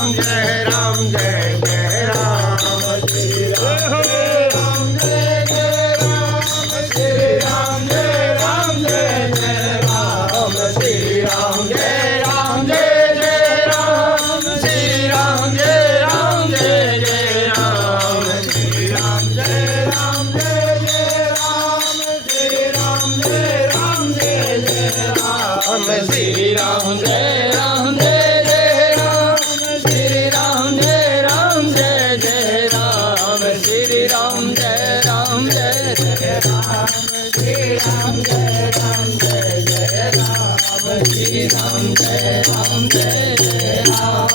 राम जय राम जय जय राम श्री राम जय राम जय जय राम श्री राम जय राम जय जय राम श्री राम जय राम जय जय राम श्री राम जय राम जय जय राम श्री राम जय राम जय जय राम श्री राम जय राम जय जय राम श्री राम जय राम जय जय राम श्री राम जय राम जय जय राम श्री राम जय राम जय जय राम श्री राम जय राम जय जय राम श्री राम जय राम जय जय राम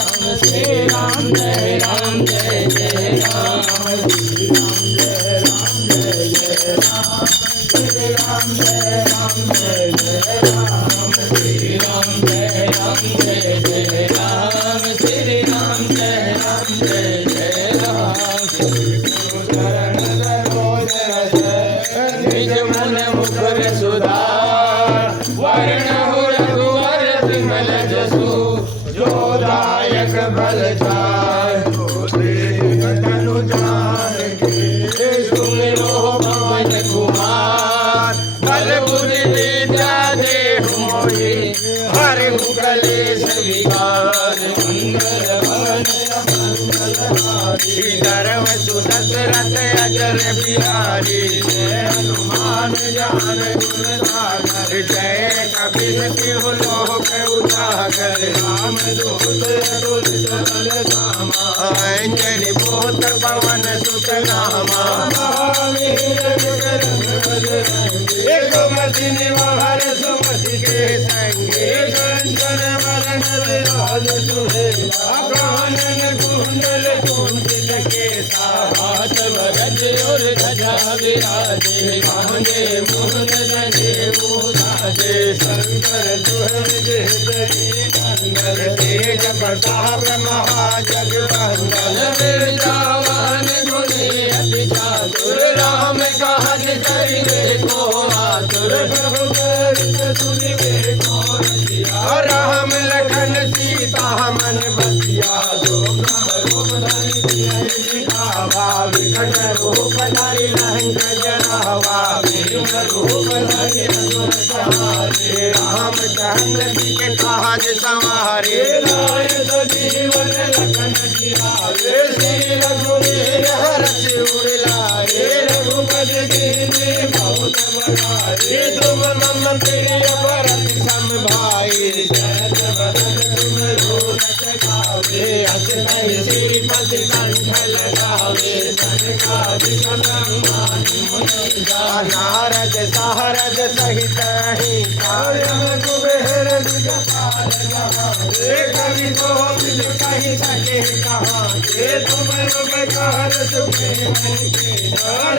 श्री राम जय राम जय जय राम श्री राम जय राम जय जय राम श्री राम जय राम जय जय राम श्री राम जय राम जय जय राम श्री राम जय राम जय जय राम चरण सरोज रस निज मन मुकुर सुधार वर्ण रघुवर विमल जसु जो दायक बल चार तनु जान के सुमिरो पवन कुमार बल बुद्धि विद्या देहु मोहि हरिहु कलेश विकार मंगल धर्म सुदशरथ अजर बिहारी जय हनुमान ज्ञान गुण सागर जय कपीस तिहु लोक उजागर राम दूत अतुलित बल धामा अंजनी पुत्र पवन सुत नामा महावीर विक्रम बजरंगी सुमति निवार सुमति के संगी कंचन वरण विराज सुहेला कानन कुंडल कुंचित केसा हाथ वरद और ध्वजा विराजे कांधे मुकुट जने उदासे शंकर सुहृद जय मंगल तेज प्रताप महाजगवंदन विरजावन गुणी अति चातुर राम काज करिबे को आतुर प्रभु चरित सुनिबे को रसिया राम लखन सीता मन बसिया जो रूप धरि दिखावा विकट रूप धरि लंक जरावा भीम रूप धरि असुर संहारे रामचंद्र जी के काज संवारे लाय सजीवन लखन जियावे श्री रघुवीर हरष उर लाए रघुपति कीन्ही बहुत बड़ाई तुम मम प्रिय भरत सम भाई जय वदन तुम रोरस गावे अस नहीं श्रीपति कंठ लगावे सनकादिक ब्रह्मादि मुनि नारद सारद सहित ही कायम कुबेर दिगपाल गवावे कवि कोविद कहि सके कहाँ के तुम लोग कहर सुखे मन के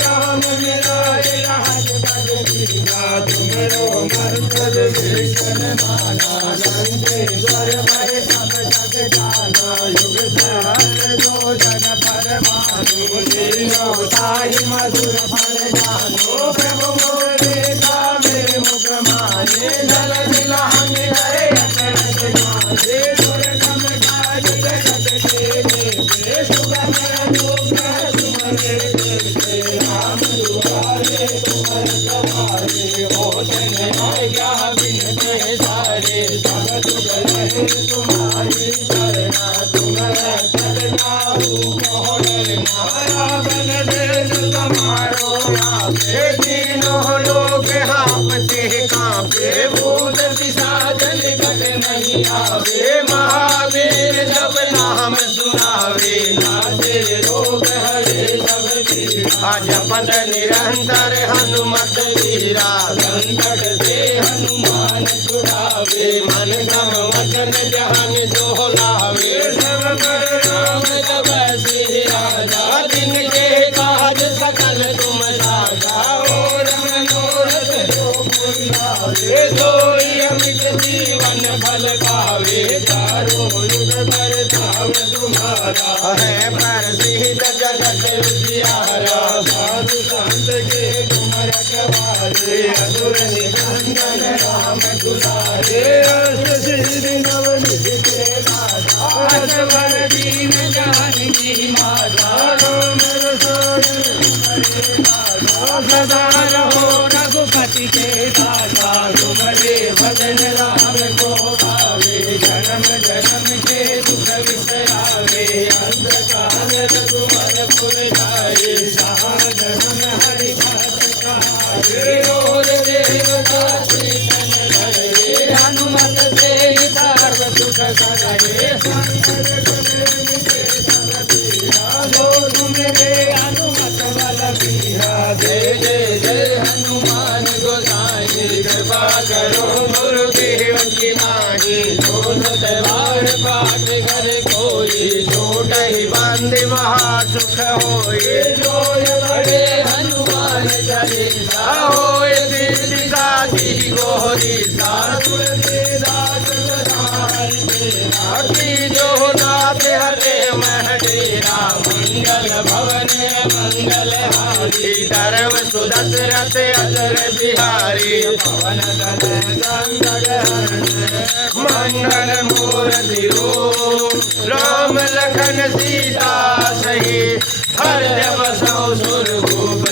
राम मिलाए राज पद दीना तुमरो मर्तल विष्ण माना नंदेश्वर भय सब जग जाना युग सहस्र जो जन परमाणु लीलो साई मधुर फल जानो प्रभु मोरे तामे मुख माने जल दिलांग गए अचरज माने दुर्गम काज जगत के देवे सुगम लोक सुमरे देवे राम दुआरे तुमर सवारे होतन आज्ञा बिनते सारे सब दुगलहे तुम्हारी शरणा तुम्हारा चरणाऊ मोहर माया बन देन तुम्हारो आपे तीनों लोक हापते कांपे भूत पिशाच निकट नहीं आवे महावीर जब नाम सुनावे नासे रोग हरे सब पीड़ा जपत निरंतर हनुमत वीरा संकट से हनुमान छुड़ावे मन क्रम वचन ध्यान जो लावे सब कर राम जब श्री राजा दिन के काज सकल तुम साजा और मनोरथ जो कोई लावे सोई अमित जीवन फल पावे चारों युग बरताव तुम्हारा है प्रसिद्ध जगत उजियारा साधु संत के तुम रखवारे असुर निकंदन राम दुलारे अष्ट सिद्धि नवनिधि के दाता भर दीन जानकी माता राम रसायन सदा रहो रघुपति के दाता तुम्हारे भजन राम को भावे जन्म जन्म के दुख विसरावे अंधकार रघुवर पुर जाए श्याम जन्म हरि भक्त कहावे और देवता चेतन धरे हनुमत से सर्व सुख करे शंकर तुम्हें हनुमत बल बीरा जय जय जय हनुमान गोसाई कृपा करो गुरुदेव की नाई जो सतबार पाठ कर कोई छोट ही बंद महा सुख होए जो बड़े हनुमान चालीसा होए सिद्धि साधी गोरी तुलसीदास की जो नाथ हरे महडेरा मंगल भवन मंगल हारी धर्म सुदशरथ अजर बिहारी पवन गंगल मंगल मूर्ति रूप राम लखन सीता सही हर बसौ सुर भूप